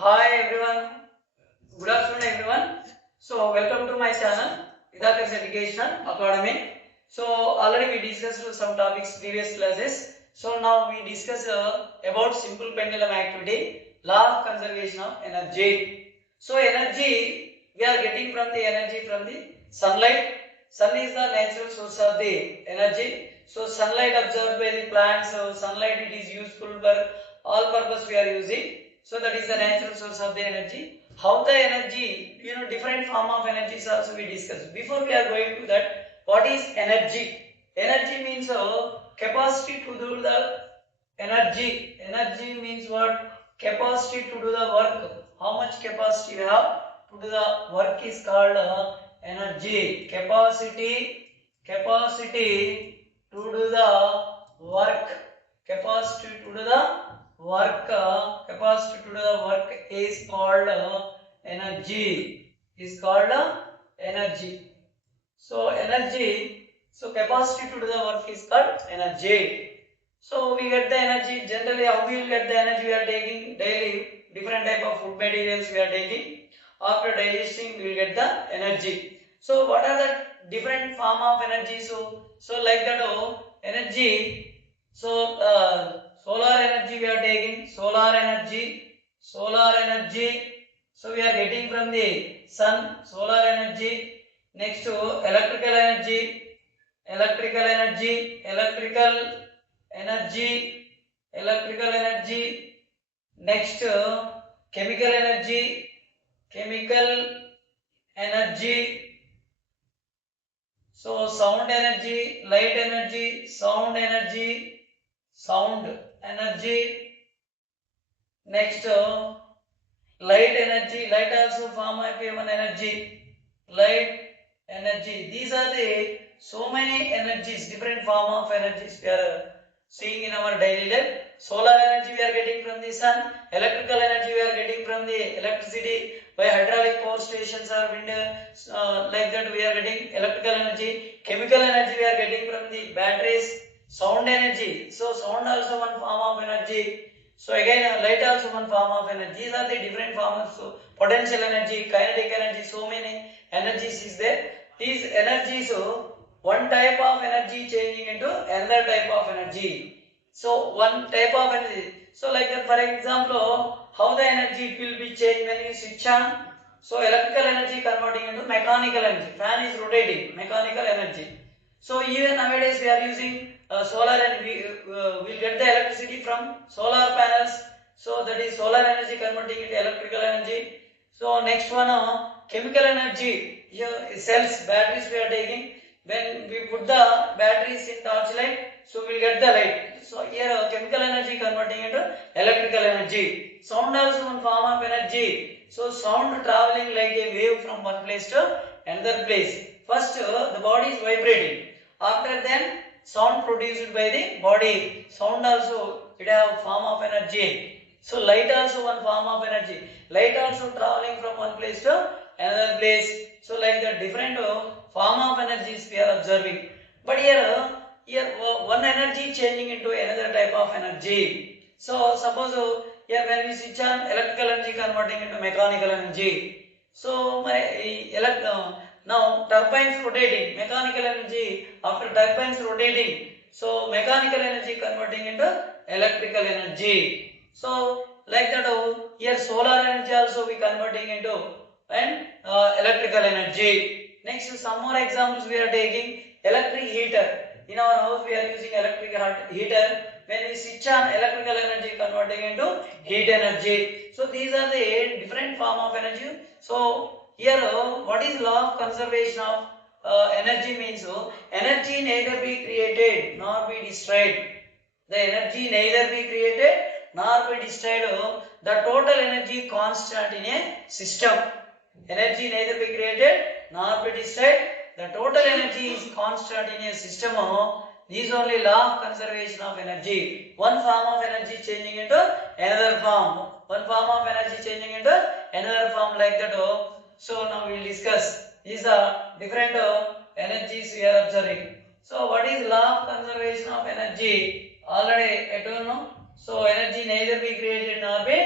Hi everyone. Good afternoon everyone. So welcome to my channel EDHAKAR'S Education Academy. So already we discussed some topics previous classes. So now we discuss about simple pendulum activity, law of conservation of energy. So energy we are getting from the energy from the sunlight. Sun is the natural source of the energy. So sunlight absorbed by the plants. So sunlight it is useful for all purpose we are using. So that is the natural source of the energy. How the energy, different form of energies also we discussed. Before we are going to that, what is energy? Energy means capacity to do the energy. Energy means what? Capacity to do the work. How much capacity we have to do the work is called energy. Capacity to do the work. Capacity to do the capacity to do the work is called energy. Is called energy. So energy. So capacity to do the work is called energy. So we get the energy. Generally, how we will get the energy? We are taking daily different type of food materials. We are taking. After digesting, we will get the energy. So what are the different form of energy? So like that. Energy. So solar energy we are taking. Solar energy. So we are getting from the sun. Solar energy. Next to electrical energy. Electrical energy. Next chemical energy. So sound energy, light energy, sound energy. Next light energy. Light also form of one energy. Light energy. These are the so many energies, different form of energies we are seeing in our daily life. Solar energy we are getting from the sun. Electrical energy we are getting from the electricity by hydraulic power stations or wind. Like that we are getting electrical energy. Chemical energy we are getting from the batteries. Sound energy. So sound also one form of energy. So again light also one form of energy. These are the different forms. So potential energy, kinetic energy, so many energies is there. These energies, one type of energy changing into another type of energy. So one type of energy. So like that, for example, how the energy it will be changed when you switch on. So electrical energy converting into mechanical energy. Fan is rotating, mechanical energy. So even nowadays we are using solar, and we will get the electricity from solar panels. So that is solar energy converting into electrical energy. So next one, chemical energy. Here cells, batteries we are taking. When we put the batteries in torchlight, so we will get the light. So here chemical energy converting into electrical energy. Sound also one form of energy. So sound traveling like a wave from one place to another place. First the body is vibrating. After then sound produced by the body. Sound also it have form of energy. So light also one form of energy. Light also traveling from one place to another place. So like the different form of energies we are observing. But here one energy changing into another type of energy. So suppose here when we switch on electrical energy converting into mechanical energy. So now turbines rotating, mechanical energy after turbines rotating. So mechanical energy converting into electrical energy. So like that here solar energy also we converting into and electrical energy. Next some more examples we are taking. Electric heater. In our house we are using electric heater. When we switch on electrical energy converting into heat energy. So these are the different form of energy. So here what is law of conservation of energy means energy neither be created nor be destroyed. The energy neither be created nor be destroyed. The total energy constant in a system. Energy neither be created nor be destroyed. The total energy is constant in a system. This is only law of conservation of energy. One form of energy changing into another form. One form of energy changing into another form like that. So now we will discuss. These are different energies we are observing. So what is law of conservation of energy? Already I don't know. So energy neither be created nor be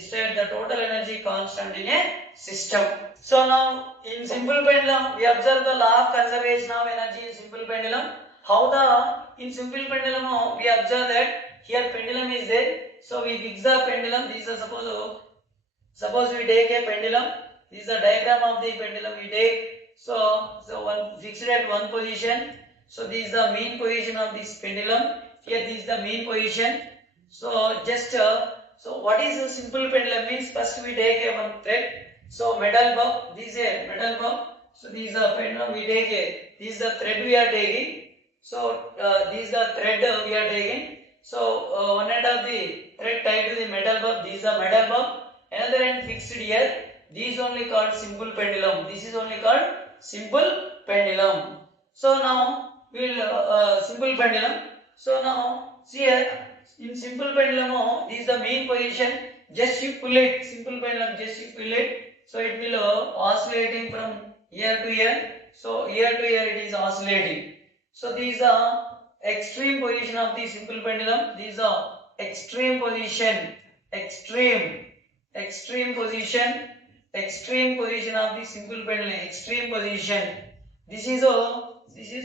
state the total energy constant in a system. So now in simple pendulum we observe the law of conservation of energy in simple pendulum. How the in simple pendulum we observe that here pendulum is there. So we fix the pendulum. This is suppose we take a pendulum. This is the diagram of the pendulum we take. So one fixed at one position. So this is the mean position of this pendulum. Here this is the mean position. So just so what is a simple pendulum means? First we take a one thread. So metal bulb. This is a metal bulb. So this is the pendulum we take a. This is the thread we are taking. So this is the thread we are taking. So one end of the thread tied to the metal bulb. This is the metal bulb. Another end fixed here. This is only called simple pendulum. This is only called simple pendulum. So now we will simple pendulum. So now see here in simple pendulum, this is the main position. Just you pull it. Simple pendulum. Just you pull it. So it will oscillating from here to here. So here to here it is oscillating. So these are extreme position of the simple pendulum. These are extreme position. Extreme position of the simple pendulum. Extreme position. This is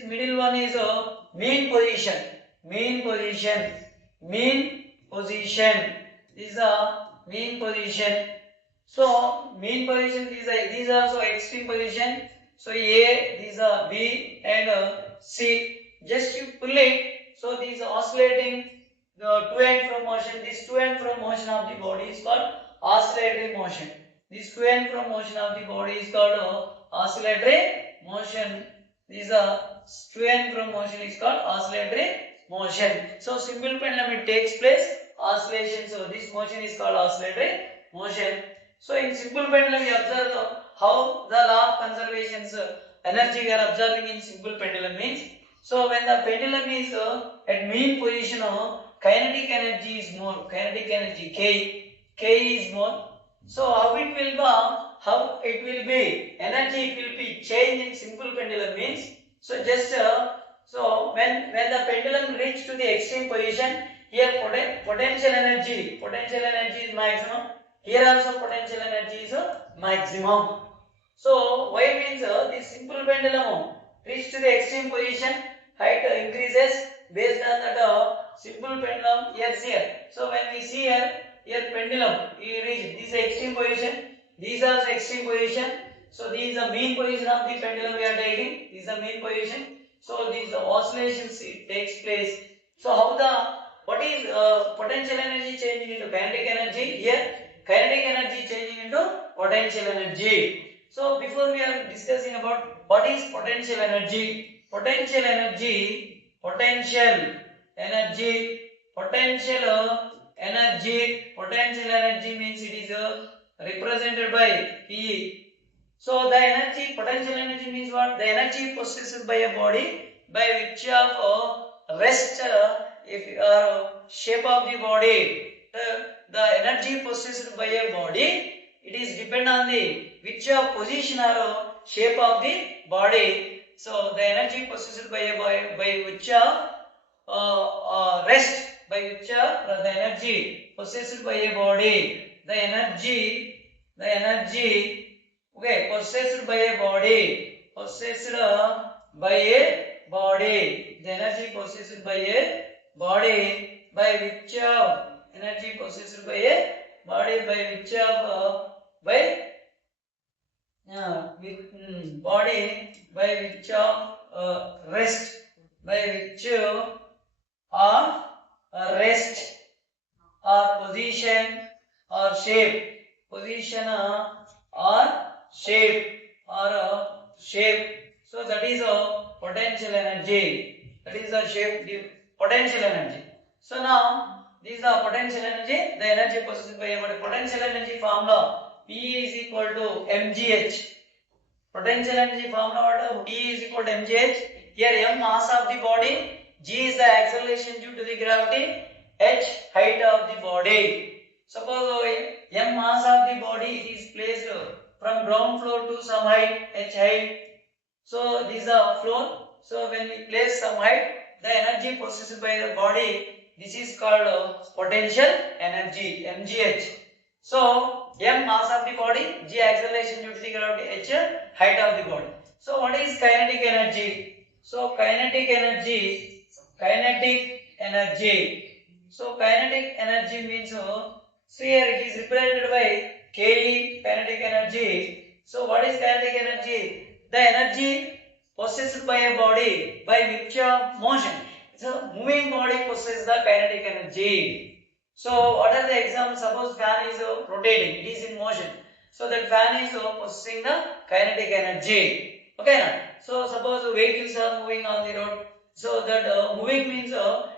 middle one is a mean position. Mean position. This is a mean position. So mean position. These are also extreme position. So A, these are B and C. Just you pull it. So these are oscillating the to and from motion. This to and from motion of the body is called oscillatory motion. This to and from motion of the body is called oscillatory motion. These are to and from motion is called oscillatory motion. So simple pendulum it takes place oscillation. So this motion is called oscillatory motion. So in simple pendulum we observe how the law of conservation energy we are observing in simple pendulum means. So when the pendulum is at mean position, kinetic energy is more. Kinetic energy K is more. So how it will be energy it will be changed in simple pendulum means. So just so when the pendulum reach to the extreme position, here potential energy is maximum. Here also potential energy is maximum. So why means this simple pendulum reach to the extreme position, height increases based on that simple pendulum here. So when we see here pendulum we reach this extreme position. These are the extreme position. So this is the mean position of the pendulum we are taking. This is the mean position. So these oscillations it takes place. So what is potential energy changing into kinetic energy? Here kinetic energy changing into potential energy. So before we are discussing about what is potential energy. Potential energy means it is represented by P. So the potential energy means what? The energy possessed by a body by which of rest if shape of the body. The energy possessed by a body, it is depend on the which position or shape of the body. So the energy possessed by a body by which rest by which the energy possessed by a body. The energy okay possessed by a body. The energy possessed by a body by which energy possessed by a body by which by body by which rest by which or rest or position or shape or shape. So that is a potential energy. That is the shape potential energy. So now this is the potential energy. The energy possessed by a potential energy formula P is equal to mgh. Potential energy formula what? P is equal to mgh. Here m mass of the body, g is the acceleration due to the gravity, h height of the body. Suppose m mass of the body it is placed from ground floor to some height, h height. So this is the floor. So when we place some height, the energy possessed by the body, this is called potential energy, mgh. So m mass of the body, g acceleration due to the gravity, h height of the body. So what is kinetic energy? So kinetic energy. So kinetic energy means so here it is represented by Ke kinetic energy. So what is kinetic energy? The energy possessed by a body by which of motion. So moving body possesses the kinetic energy. So what are the examples? Suppose fan is rotating, it is in motion. So that fan is possessing the kinetic energy. Okay now. So suppose vehicles are moving on the road. So that moving means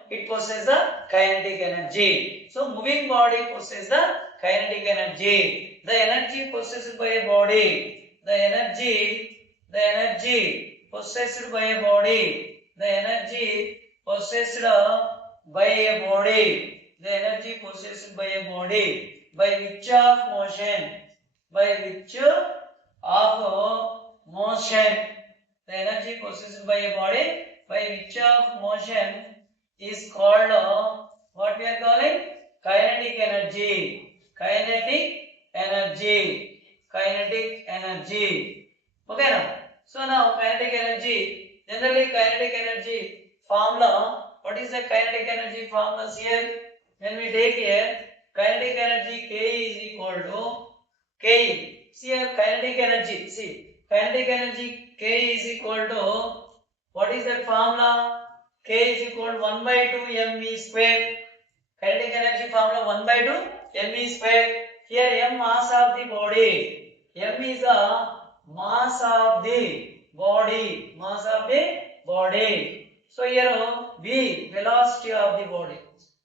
it possesses the kinetic energy. So moving body possesses the kinetic energy. The energy possessed by a body. The energy possessed by a body. The energy possessed by a body. The energy possessed by a body. By which of motion? By which of motion? The energy possessed by a body by which of motion is called what we are calling kinetic energy. Kinetic energy. Kinetic energy. Okay now. So now kinetic energy. Generally kinetic energy formula. What is the kinetic energy formulas here? When we take here kinetic energy K is equal to K. See here kinetic energy. See kinetic energy K is equal to what is that formula? K is equal to 1 by 2 mv square. Kinetic energy formula 1 by 2 mv square. Here m mass of the body. M is the mass of the body. Mass of the body. So here V velocity of the body.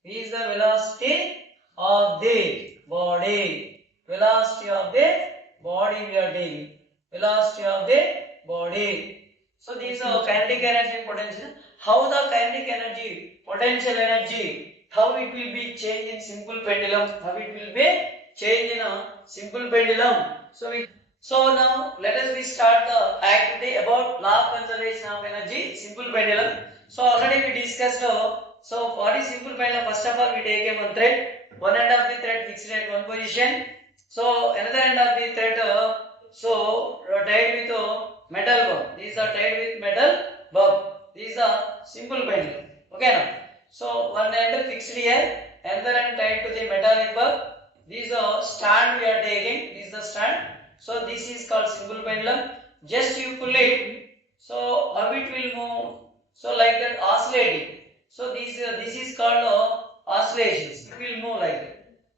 V is the velocity of the body. Velocity of the body we are taking. Velocity of the body. So these are kinetic energy and potential. How the kinetic energy, potential energy, how it will be changed in simple pendulum? How it will be changed in a simple pendulum? So now let us we start the activity about law of conservation of energy, simple pendulum. So already we discussed. So what is simple pendulum? First of all, we take a one thread. One end of the thread fixed at one position. So another end of the thread tied with metal bulb. These are tied with metal bulb. These are simple pendulum. Okay now. So one end fixed here, another end tied to the metallic bulb. These are stand we are taking. This is the stand. So this is called simple pendulum. Just you pull it. So how it will move? So like that oscillating. So this is called oscillations. It will move like that.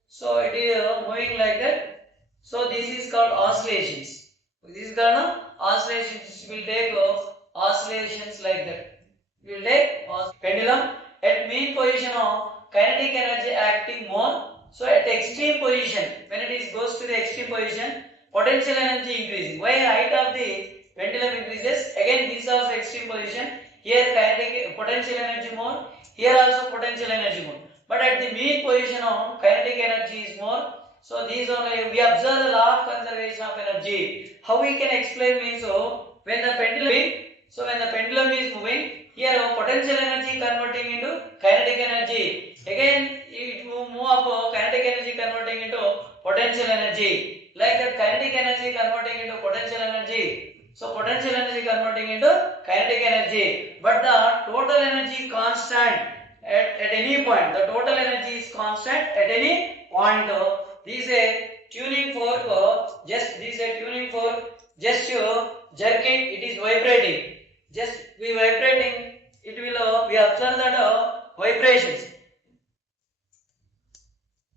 So it is moving like that. So this is called oscillations. This is called oscillations. We will take oscillations like that. We will take pendulum at mean position of kinetic energy acting more. So at extreme position, when it is goes to the extreme position, potential energy increasing. Why height of the pendulum increases? Again, this is also extreme position. Here kinetic potential energy more. Here also potential energy more. But at the mean position of kinetic energy is more. So these only we observe the law of conservation of energy. How we can explain means when the pendulum is moving, here potential energy converting into kinetic energy. Again it will move up kinetic energy converting into potential energy. Like that kinetic energy converting into potential energy. So potential energy converting into kinetic energy. But the total energy constant at any point. The total energy is constant at any point. This is a tuning fork. Just you jerk it, it is vibrating. Just we vibrating, it will we observe that vibrations.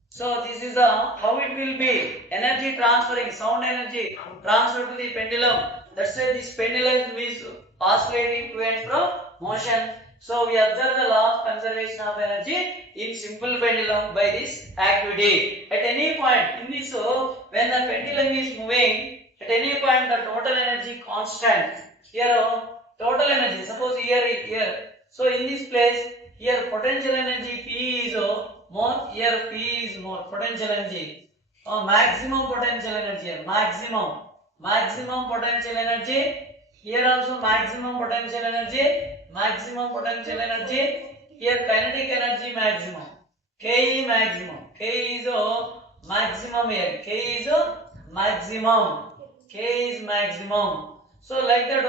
So this is how it will be energy transferring, sound energy transfer to the pendulum. That's why this pendulum is oscillating to and from motion. So we observe the law of conservation of energy in simple pendulum by this activity. At any point in this, when the pendulum is moving, at any point the total energy constant. Here total energy. Suppose here. So in this place, here potential energy P is more. Here P is more. Potential energy. Maximum potential energy. Maximum potential energy. Here also maximum potential energy. Maximum potential energy. Here kinetic energy maximum. Ke maximum. Ke is maximum here. K is maximum. K is maximum. So like that,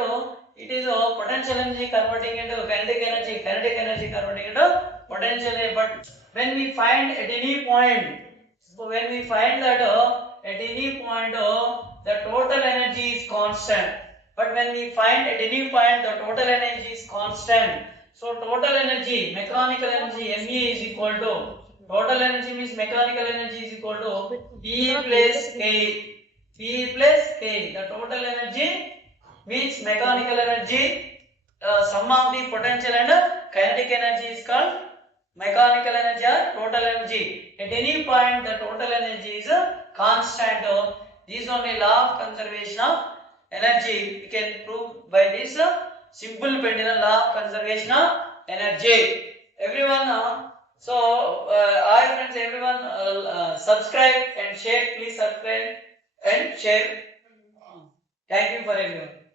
it is potential energy converting into kinetic energy converting into potential energy. But when we find at any point, so when we find that at any point the total energy is constant. But when we find at any point the total energy is constant, so total energy, mechanical energy, ME is equal to total energy means mechanical energy is equal to P plus K. P plus K. The total energy means mechanical energy. Sum of the potential and kinetic energy is called mechanical energy or total energy. At any point, the total energy is constant. This is only law of conservation of energy. We can prove by this simple pendulum law of conservation of energy. Everyone, hi friends, everyone, subscribe and share. Please subscribe and share. Thank you for everyone.